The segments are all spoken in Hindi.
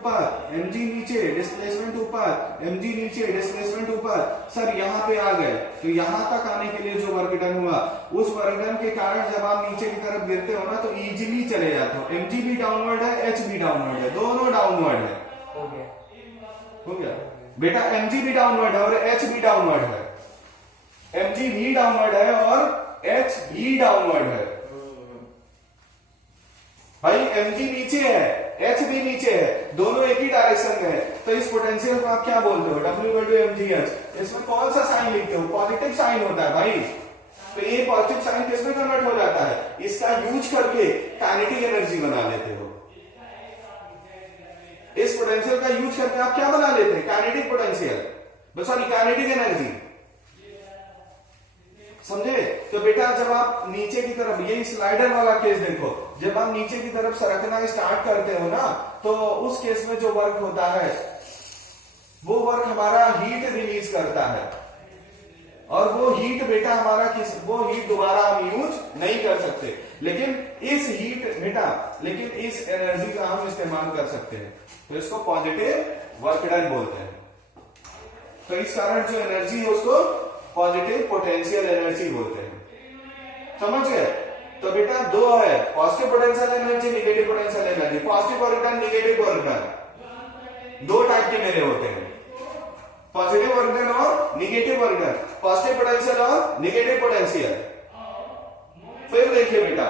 ऊपर, mg नीचे, डिस्प्लेसमेंट ऊपर, mg नीचे, डिस्प्लेसमेंट ऊपर। सर यहाँ पे आ गए तो यहाँ तक आने के लिए जो वर्क डन हुआ, उस वर्क डन के कारण जब आप नीचे की तरफ गिरते हो ना तो इजीली चले जाते हो। mg भी डाउनवर्ड है, h भी डाउनवर्ड है, दोनों डाउनवर्ड है। हो गया बेटा, mg भी डाउनवर्ड है और h भी डाउनवर्ड है। mg भी डाउनवर्ड है और h भी डाउनवर्ड है। भाई mg नीचे है, h भी नीचे है, दोनों एक ही डायरेक्शन में है, तो इस पोटेंशियल को आप क्या बोलते हो? W/mgh। इसमें कौन सा साइन लिखते हो? पॉजिटिव साइन होता है भाई। तो ये पॉजिटिव साइन किसमें कन्वर्ट हो जाता है? इसका यूज करके काइनेटिक एनर्जी बना लेते हो। इस पोटेंशियल का यूज करके आप क्या बना लेते हैं? Kinetic potential, sorry kinetic energy. समझे? तो बेटा जब आप नीचे की तरफ, ये स्लाइडर वाला केस देखो, जब आप नीचे की तरफ सरकना स्टार्ट करते हो ना, तो उस केस में जो वर्क होता है वो वर्क हमारा हीट रिलीज करता है, और वो हीट बेटा हमारा वो हीट दोबारा हम यूज नहीं कर सकते, लेकिन इस हीट बेटा, लेकिन इस एनर्जी का हम इस्तेमाल कर सकते हैं। तो इसको पॉजिटिव वर्क डन बोलते हैं। तो इस कारण जो एनर्जी है उसको पॉजिटिव पोटेंशियल एनर्जी बोलते हैं। समझ गए? तो बेटा दो है, positive potential energy, negative potential energy. Positive work done, negative work done, दो टाइप के मेरे होते हैं, पॉजिटिव वर्क डन और negative work done, positive potential और नेगेटिव पोटेंशियल। फिर देखिए बेटा,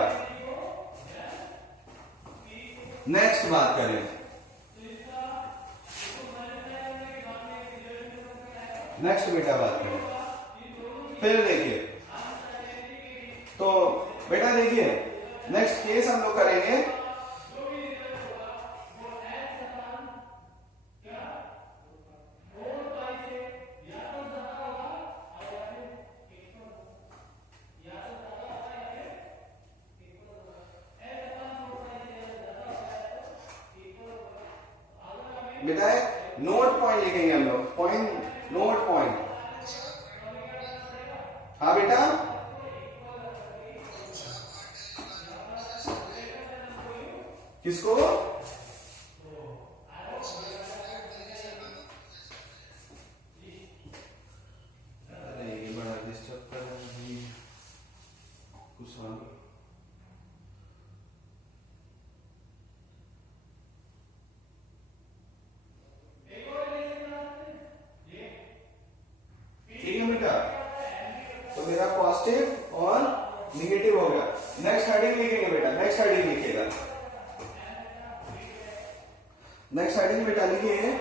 नेक्स्ट बात करें, नेक्स्ट बेटा बात करें, फिर देखिए, तो बेटा देखिए नेक्स्ट केस हम लोग करेंगे, बेटा नोट पॉइंट लिखेंगे हम लोग, पॉइंट, नोट पॉइंट। हाँ बेटा, किसको? अरे ये बड़ा डिस्टर्ब कर रहा है कुछ सवाल। ठीक है बेटा, तो मेरा पॉजिटिव और निगेटिव हो गया। नेक्स्ट हेडिंग लिखेंगे बेटा, नेक्स्ट हेडिंग लिखिएगा, नेक्स्ट हेडिंग बेटा लिखिए,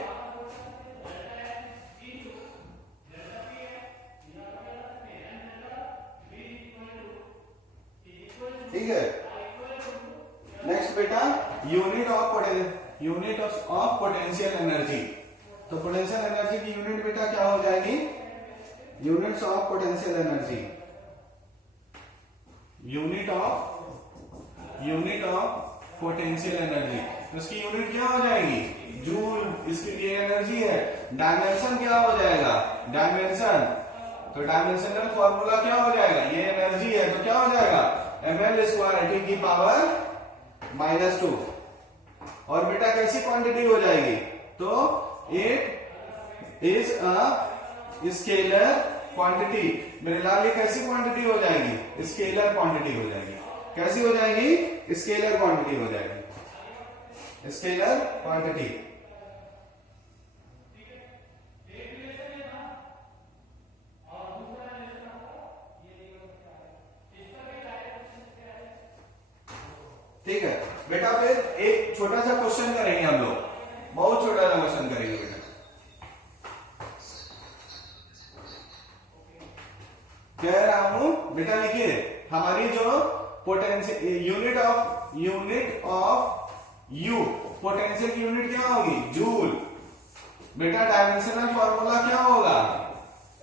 ठीक है। नेक्स्ट बेटा यूनिट ऑफ पोटेंशियल एनर्जी। तो पोटेंशियल एनर्जी की यूनिट बेटा क्या हो जाएगी? Units of potential energy, unit of potential energy. उसकी यूनिट क्या हो जाएगी? जूल। इसकी ये एनर्जी है। डायमेंशन क्या हो जाएगा? डायमेंशन। तो डायमेंशनल फॉर्मूला क्या हो जाएगा? ये एनर्जी है तो क्या हो जाएगा? ml² टी की पावर -2। और बेटा कैसी क्वांटिटी हो जाएगी? तो it is a scalar quantity. मेरे लाल ये कैसी क्वांटिटी हो जाएगी? स्केलर क्वांटिटी हो जाएगी। कैसी हो जाएगी? स्केलर क्वांटिटी हो जाएगी, स्केलर क्वांटिटी। ठीक है बेटा, फिर एक छोटा सा क्वेश्चन करेंगे हम लोग, बहुत छोटा सा क्वेश्चन करेंगे बेटा। कह रहा हूं बेटा, लिखिए हमारी जो potential unit of you, potential की यूनिट क्या होगी? जूल। बेटा डायमेंशनल फॉर्मूला क्या होगा?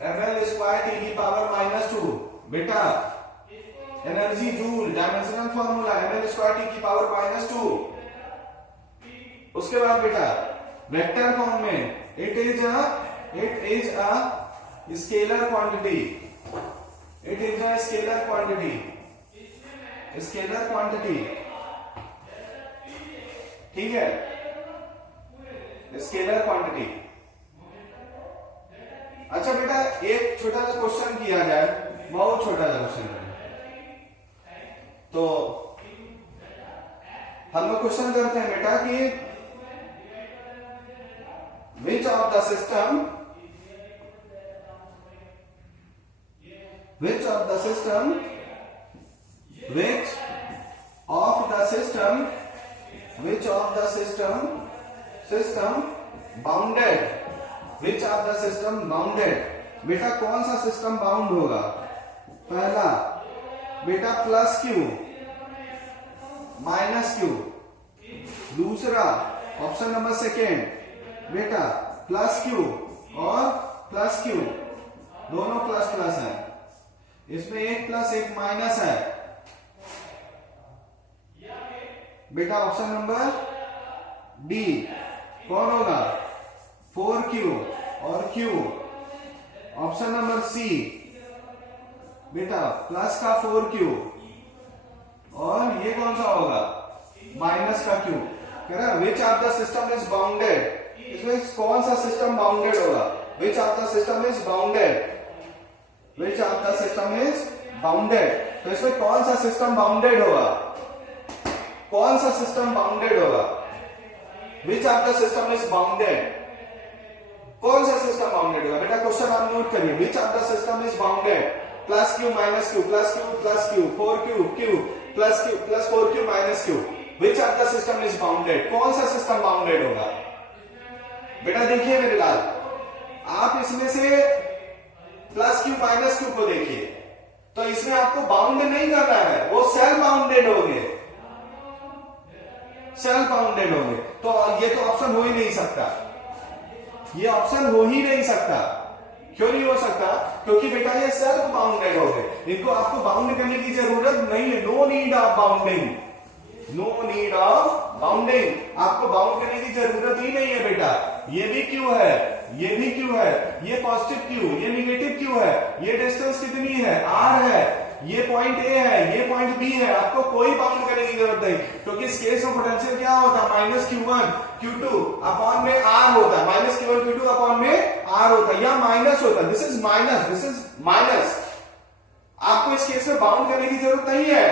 ml² टी की पावर -2। बेटा energy joule, dimensional formula ml² T की पावर -2। उसके बाद बेटा वेक्टर फॉर्म में it is a scalar quantity, it is a scalar quantity, scalar quantity. ठीक है, स्केलर क्वांटिटी। अच्छा बेटा एक छोटा सा क्वेश्चन किया जाए, बहुत छोटा सा क्वेश्चन है। तो हम लोग क्वेश्चन करते हैं बेटा कि which of the system which of the system bounded, बेटा कौन सा सिस्टम बाउंड होगा? पहला बेटा प्लस क्यू माइनस क्यू, दूसरा ऑप्शन नंबर सेकेंड बेटा प्लस क्यू और प्लस क्यू, दोनों प्लस प्लस है, इसमें एक प्लस एक माइनस है। बेटा ऑप्शन नंबर डी कौन होगा? 4Q और Q। ऑप्शन नंबर सी बेटा प्लस का 4Q और ये कौन सा होगा? माइनस का Q। कह रहा which of the system is bounded, इसमें कौन सा सिस्टम बाउंडेड होगा? Which of the system is bounded, which of the system is bounded. तो इसमें कौन सा सिस्टम बाउंडेड होगा? कौन सा सिस्टम बाउंडेड होगा? Which of the system is bounded, कौन सा सिस्टम बाउंडेड होगा? बेटा क्वेश्चन आप नोट करिए, which of the system is bounded, plus Q minus Q, plus Q plus Q, 4Q Q plus 4Q minus Q, which of the system is bounded, कौन सा सिस्टम बाउंडेड होगा? बेटा देखिए मेरे लाल, आप इसमें से प्लस क्यू माइनस क्यू को देखिए, तो इसमें आपको बाउंड नहीं करना है, वो सेल्फ बाउंडेड होंगे, सेल्फ बाउंडेड होंगे। तो ये तो ऑप्शन हो ही नहीं सकता, ये ऑप्शन हो ही नहीं सकता। क्यों नहीं हो सकता? क्योंकि बेटा ये सेल्फ बाउंडेड हो गए, इनको आपको बाउंड करने की जरूरत नहीं है। No need of bounding, no need of bounding, आपको बाउंड करने की जरूरत ही नहीं है बेटा। ये भी क्यू है, ये भी क्यू है, ये पॉजिटिव क्यू, ये निगेटिव क्यू है, ये डिस्टेंस कितनी है? आर है, ये पॉइंट ए है, ये पॉइंट बी है, आपको कोई बाउंड करने की जरूरत नहीं, क्योंकि इस केस में पोटेंशियल क्या होता है? माइनस Q1 Q2 अपॉन में आर होता है, माइनस Q1 Q2 अपॉन में आर होता है, या माइनस होता है। This is minus, this is minus, आपको इस केस में बाउंड करने की जरूरत नहीं है,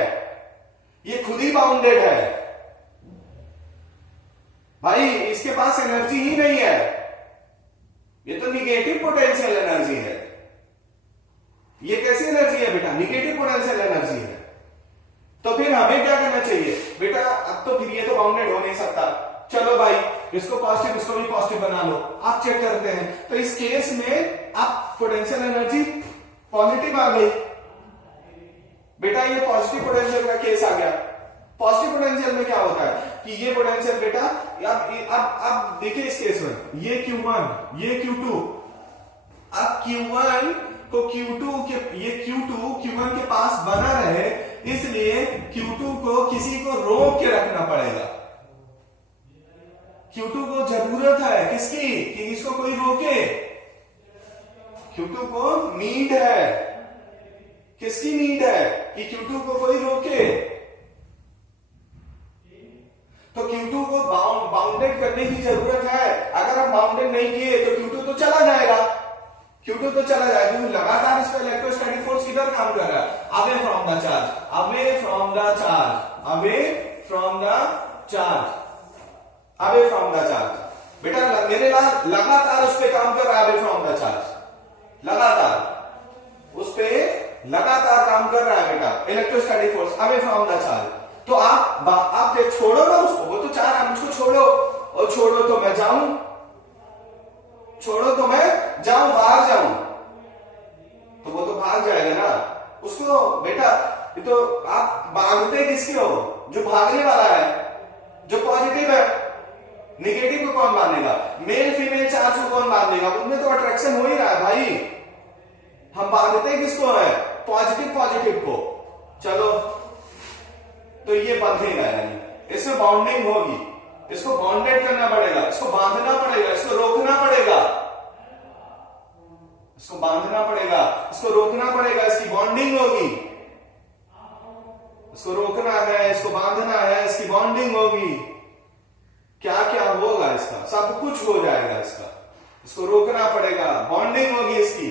ये खुद ही बाउंडेड है भाई, इसके पास एनर्जी ही नहीं है, ये तो निगेटिव पोटेंशियल एनर्जी है। ये कैसी एनर्जी है बेटा? निगेटिव पोटेंशियल एनर्जी है। तो फिर हमें क्या करना चाहिए बेटा? अब तो फिर ये तो बाउंडेड हो नहीं सकता, चलो भाई इसको पॉजिटिव इसको भी पॉजिटिव बना लो, आप चेक करते हैं। तो इस केस में आप पोटेंशियल एनर्जी पॉजिटिव आ गई बेटा, ये पॉजिटिव पोटेंशियल का केस आ गया। पॉजिटिव पोटेंशियल में क्या होता है कि ये पोटेंशियल बेटा, अब देखिए इस केस में ये Q1 ये Q2, अब Q1 को Q2 के, ये Q2 Q1 के पास बना रहे, इसलिए Q2 को किसी को रोक के रखना पड़ेगा। Q2 को जरूरत है किसकी? कि इसको कोई रोके। Q2 को नीड है, किसकी नीड है? कि Q2 को कोई रोके। तो Q2 को बाउंडेड करने की जरूरत है। अगर हम बाउंडेड नहीं किए तो Q2 तो चला जाएगा, Q2 तो चला जाएगा, क्योंकि लगातार इस पर इलेक्ट्रोस्टैटिक फोर्स किधर काम कर रहा है? Away from the charge, away from the charge, away from the charge, away from the charge. बेटा मेरे लाल लगातार उस पर काम कर रहा है, अवे फ्रॉम द चार्ज, लगातार उस पर लगातार काम कर रहा है बेटा electrostatic force, away from the charge. तो आप छोड़ो ना उसको, वो तो चाह रहा है मुझको छोड़ो, और छोड़ो तो मैं जाऊं, छोड़ो तो मैं जाऊं, बाहर जाऊं, तो वो तो भाग जाएगा ना उसको। बेटा ये तो आप भागते किसके हो? जो भागने वाला है, जो पॉजिटिव है, निगेटिव को कौन बांधेगा? मेल फीमेल चार्ज को कौन बांधेगा? उनमें तो अट्रैक्शन हो ही रहा है भाई, हम बांधते किसको है? पॉजिटिव पॉजिटिव को। चलो तो ये बंधेगा, यानी इसमें बाउंडिंग होगी, इसको बाउंडेड करना पड़ेगा, इसको बांधना पड़ेगा, इसको रोकना पड़ेगा, इसको बांधना पड़ेगा, इसको रोकना पड़ेगा, इसकी बॉन्डिंग होगी, इसको रोकना है, इसको बांधना है, इसकी बॉन्डिंग होगी। क्या क्या होगा इसका, सब कुछ हो जाएगा इसका। इसको रोकना पड़ेगा, बॉन्डिंग होगी इसकी,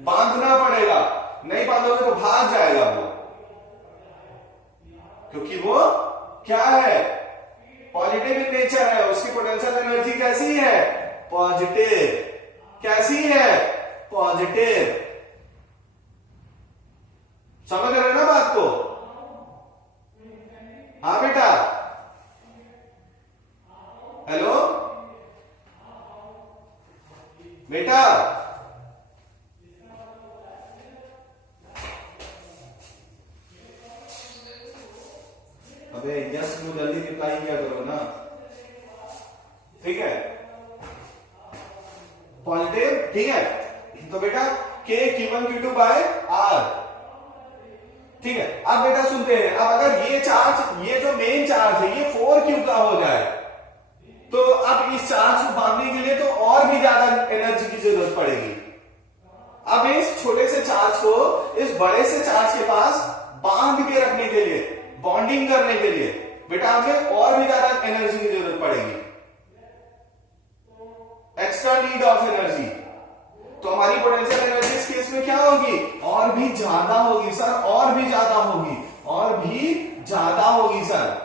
बांधना पड़ेगा, नहीं बांधोगे तो भाग जाएगा वो, क्योंकि वो क्या है, पॉजिटिव इन नेचर है, उसकी पोटेंशियल एनर्जी कैसी है, पॉजिटिव। कैसी है, पॉजिटिव। समझ रहे ना बात को? हाँ बेटा, हेलो बेटा, अबे यस को जल्दी रिप्लाई किया करो ना, ठीक है, पॉजिटिव, ठीक है। तो बेटा K Q1 Q2 bye R, ठीक है। अब बेटा सुनते हैं, अब अगर ये चार्ज, ये जो मेन चार्ज है ये 4Q का हो जाए, तो अब इस चार्ज को बांधने के लिए तो और भी ज्यादा एनर्जी की जरूरत पड़ेगी। अब इस छोटे से चार्ज को इस बड़े से चार्ज के पास बांध के रखने के लिए, बॉन्डिंग करने के लिए बेटा हमें और भी ज्यादा एनर्जी की जरूरत पड़ेगी, एक्स्ट्रा नीड ऑफ एनर्जी। तो हमारी पोटेंशियल एनर्जी इस केस में क्या होगी, और भी ज्यादा होगी सर, और भी ज्यादा होगी, और भी ज्यादा होगी सर,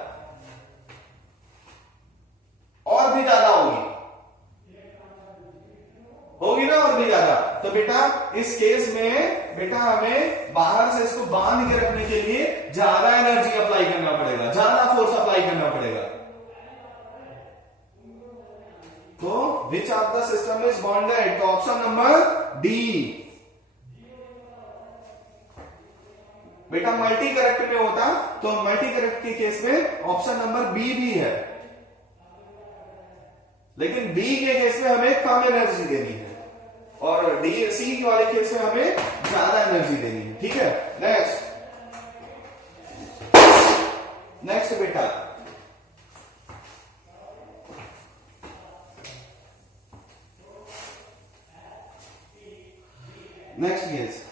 और भी ज्यादा होगी ना, और भी ज्यादा। तो बेटा इस केस में बेटा हमें बाहर से इसको बांध के रखने के लिए ज्यादा एनर्जी अप्लाई करना पड़ेगा, ज्यादा फोर्स अप्लाई करना पड़ेगा। तो which of the system is bonded, तो ऑप्शन नंबर डी। बेटा मल्टी करेक्ट में होता तो मल्टी करेक्ट के केस में ऑप्शन नंबर बी भी है, लेकिन बी के केस में हमें कम एनर्जी देनी है और डी सी वाले केस में हमें ज्यादा एनर्जी देनी है, ठीक है। नेक्स्ट बेटा नेक्स्ट केस,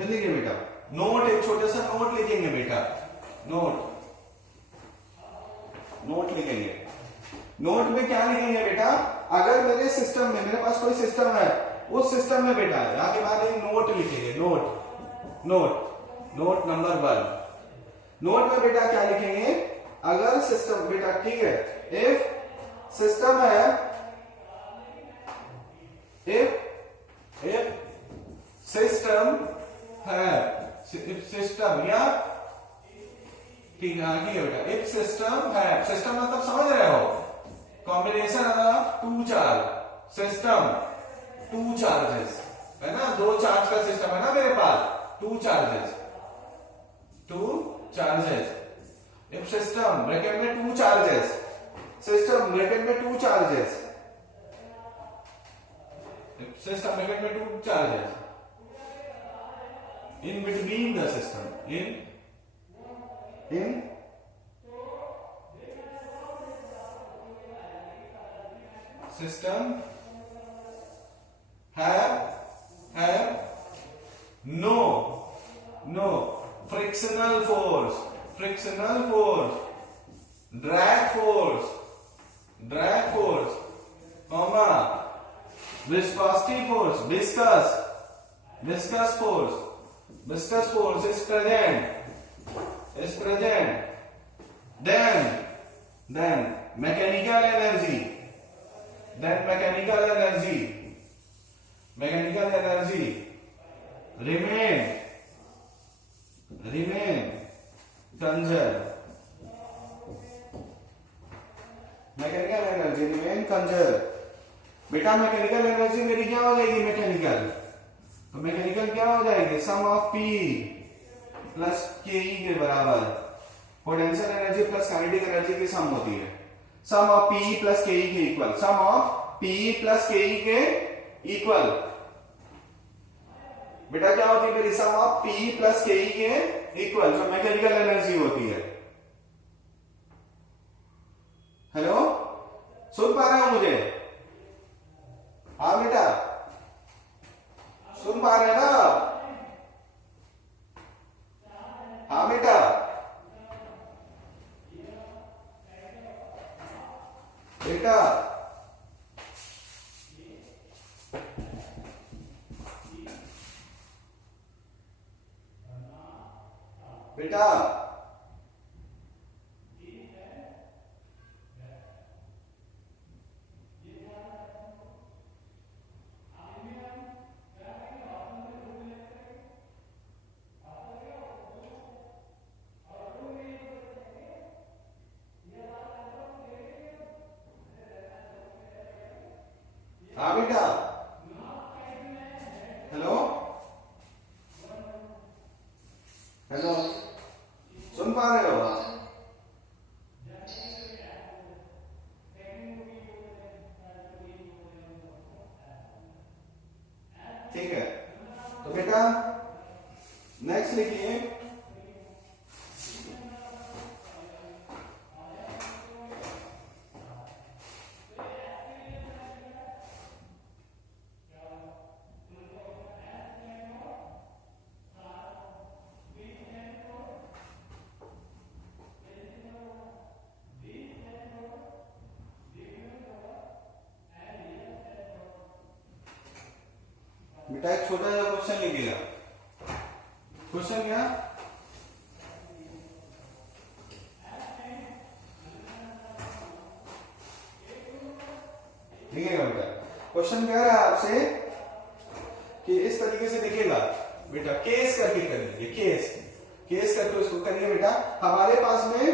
लिखेंगे बेटा नोट, एक छोटा सा नोट लिखेंगे बेटा, नोट लिखेंगे। नोट में क्या लिखेंगे बेटा, अगर मेरे सिस्टम में, मेरे पास कोई सिस्टम है, उस सिस्टम में बेटा यहां के बाद एक नोट लिखेंगे, नोट नंबर 1। नोट में बेटा क्या लिखेंगे, अगर सिस्टम बेटा, ठीक है, इफ सिस्टम है, इफ सिस्टम है, सिस्टम या ठीक है बेटा, इफ सिस्टम है, सिस्टम मतलब समझ रहे हो, combination of two charge, system two charges है ना, दो चार्ज का सिस्टम है ना मेरे पास, two charges, if system bracket में टू चार्जेस, सिस्टम ब्रैकेट में टू चार्जेस, सिस्टम ब्रैकेट में two charges in between the system, in system have no frictional force, drag force, comma, viscosity force, viscous force is present, then mechanical energy remain conserved, बेटा मैकेनिकल एनर्जी मेरी क्या हो जाएगी, मैकेनिकल क्या हो जाएगी, सम ऑफ P प्लस के के बराबर, potential energy plus kinetic energy की सम होती है, sum of P plus K equal, sum of P plus K equal. बेटा क्या होती है मेरी, sum of P plus K equal, जो मैकेनिकल एनर्जी होती है, सुन पा रहे हो मुझे? हाँ बेटा, सुन पा रहे हैं ना आप? हाँ बेटा, बेटा बेटा हाँ बेटा, हेलो हेलो, सुन पा रहे हो आप? ठीक है, तो बेटा नेक्स्ट लिखिए। बेटा एक छोटा सा क्वेश्चन लिखिएगा। क्वेश्चन क्या? लिखिएगा बेटा। क्वेश्चन कह रहा है आपसे कि इस तरीके से देखिएगा बेटा, केस करके करिए, केस केस करके उसको करिए बेटा। हमारे पास में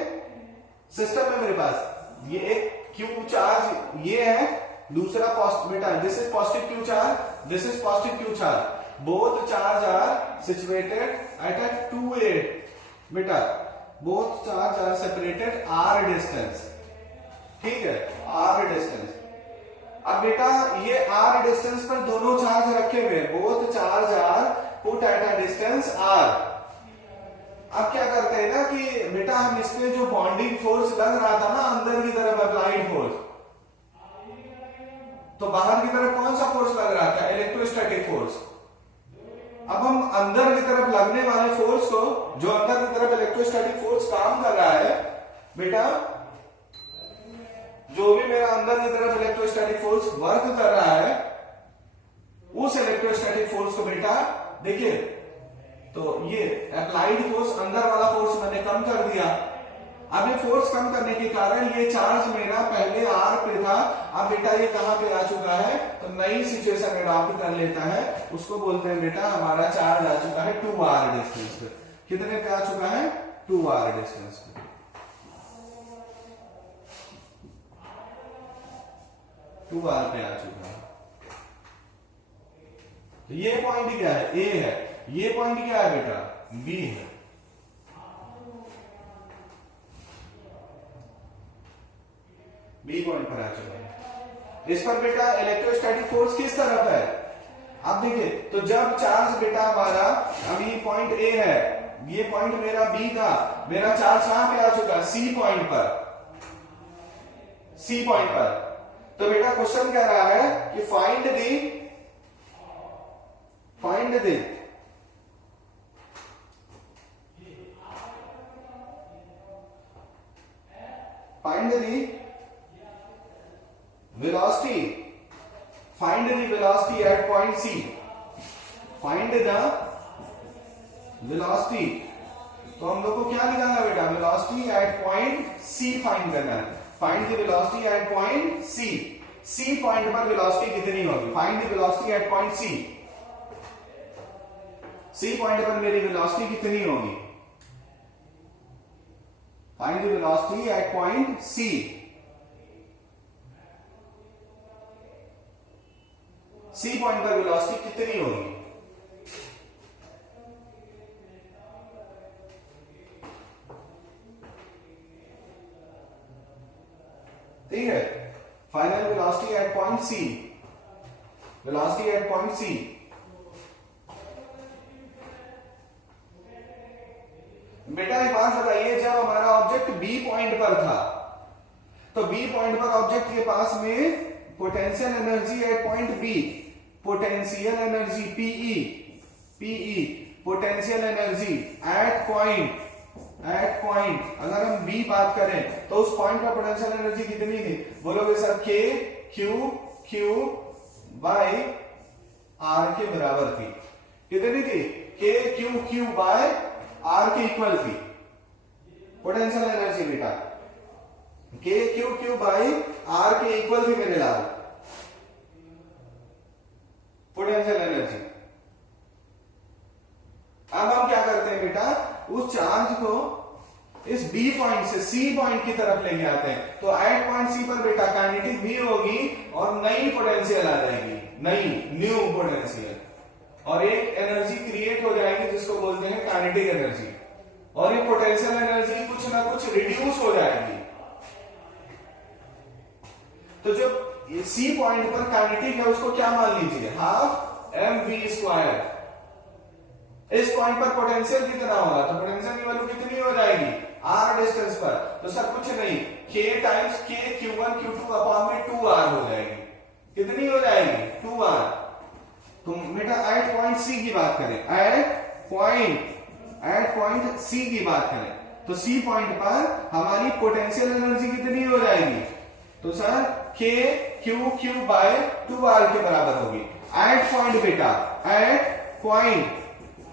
सिस्टम है, मेरे पास ये एक क्यू चार्ज ये है, दूसरा बेटा this is positive Q charge, this is positive Q charge, both charge are situated at a 2a बेटा, both charge are separated r distance, ठीक है, r डिस्टेंस। अब बेटा ये r डिस्टेंस पर दोनों चार्ज रखे हुए, both charge are put at a distance r। अब क्या करते हैं ना कि बेटा हम इसमें जो बॉन्डिंग फोर्स लग रहा था ना अंदर की तरफ अप्लाइड फोर्स, तो बाहर की तरफ कौन सा फोर्स लग रहा था? Electrostatic force. अब हम अंदर की तरफ लगने वाले फोर्स को, जो अंदर की तरफ इलेक्ट्रोस्टैटिक फोर्स काम कर रहा है बेटा, जो भी मेरा अंदर की तरफ इलेक्ट्रोस्टैटिक फोर्स वर्क कर रहा है, उस इलेक्ट्रोस्टैटिक फोर्स को बेटा देखिए, तो ये अप्लाइड फोर्स अंदर वाला फोर्स मैंने कम कर दिया। अब ये फोर्स कम करने के कारण ये चार्ज मेरा पहले r पे था, अब बेटा ये कहां पे आ चुका है? तो नई सिचुएशन अडॉप्ट कर लेता है, उसको बोलते हैं बेटा हमारा चार्ज आ चुका है 2r डिस्टेंस पे। कितने पे आ चुका है? 2r डिस्टेंस पे। टू आर पे आ चुका है। तो ये पॉइंट क्या है? ए है। ये पॉइंट क्या है बेटा? बी है। बी पॉइंट पर आ चुका है। इस पर बेटा इलेक्ट्रोस्टैटिक फोर्स किस तरफ है? आप देखिए, तो जब चार्ज बेटा हमारा, अभी पॉइंट ए है, ये पॉइंट मेरा बी था, मेरा चार्ज कहां पे आ चुका? सी पॉइंट पर। सी पॉइंट पर। तो बेटा क्वेश्चन कह रहा है कि find the velocity, find the velocity at point C, find the velocity। तो हम लोग को क्या निकालना है बेटा? velocity at point C find करना है। find the velocity at point C। C point पर velocity कितनी होगी? find the velocity at point C। C point पर मेरी velocity कितनी होगी? find the velocity at point C। C point पर वेलोसिटी कितनी होगी? ठीक है, final velocity at point C. Velocity at point C. बेटा एक बात बताइए, जब हमारा ऑब्जेक्ट बी पॉइंट पर था, तो बी पॉइंट पर ऑब्जेक्ट के पास में potential energy at point B, potential energy PE, potential energy at point, अगर हम बी बात करें तो उस पॉइंट पर पोटेंशियल एनर्जी कितनी थी? बोलोगे सर के क्यू बाय आर के बराबर थी। कितनी थी? के क्यू बाय आर के इक्वल थी पोटेंशियल एनर्जी बेटा, के क्यू बाय आर के इक्वल थी मेरे लाल पोटेंशियल एनर्जी। अब हम क्या करते हैं बेटा, उस चार्ज को इस बी पॉइंट से सी पॉइंट की तरफ लेके आते हैं। तो एट पॉइंट सी पर बेटा काइनेटिक भी होगी और नई पोटेंशियल आ जाएगी, नई न्यू पोटेंशियल, और एक एनर्जी क्रिएट हो जाएगी जिसको बोलते हैं काइनेटिक एनर्जी, और ये पोटेंशियल एनर्जी कुछ ना कुछ रिड्यूस हो जाएगी। तो जो सी पॉइंट पर काइनेटिक है उसको क्या मान लीजिए, हाफ एम वी स्क्वायर। इस पॉइंट पर पोटेंशियल कितना होगा? तो पोटेंशियल की वैल्यू कितनी हो जाएगी आर डिस्टेंस पर? तो सर कुछ नहीं, के टाइम्स के Q1 Q2 अपॉन में 2R हो जाएगी। कितनी हो जाएगी? 2R। तो बेटा एट पॉइंट सी की बात करें, एट पॉइंट सी की बात करें तो सी पॉइंट पर हमारी पोटेंशियल एनर्जी कितनी हो जाएगी? तो सर के क्यू बाय 2R के बराबर होगी। एट पॉइंट बेटा, एट पॉइंट,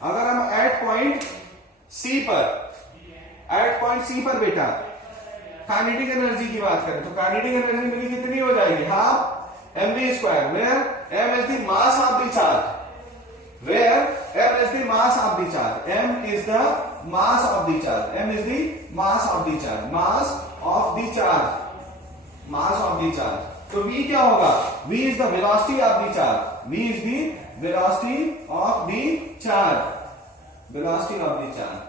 अगर हम एट पॉइंट सी पर बेटा काइनेटिक एनर्जी की बात करें तो काइनेटिक एनर्जी मेरी कितनी हो जाएगी? Half M V square, where M is the mass of the charge, where M is the mass of the charge, M is the mass of the charge, M is the mass of the charge, mass of the charge, mass of the charge. तो v क्या होगा? v is the velocity of the charge, v is the velocity of the charge, velocity of the charge.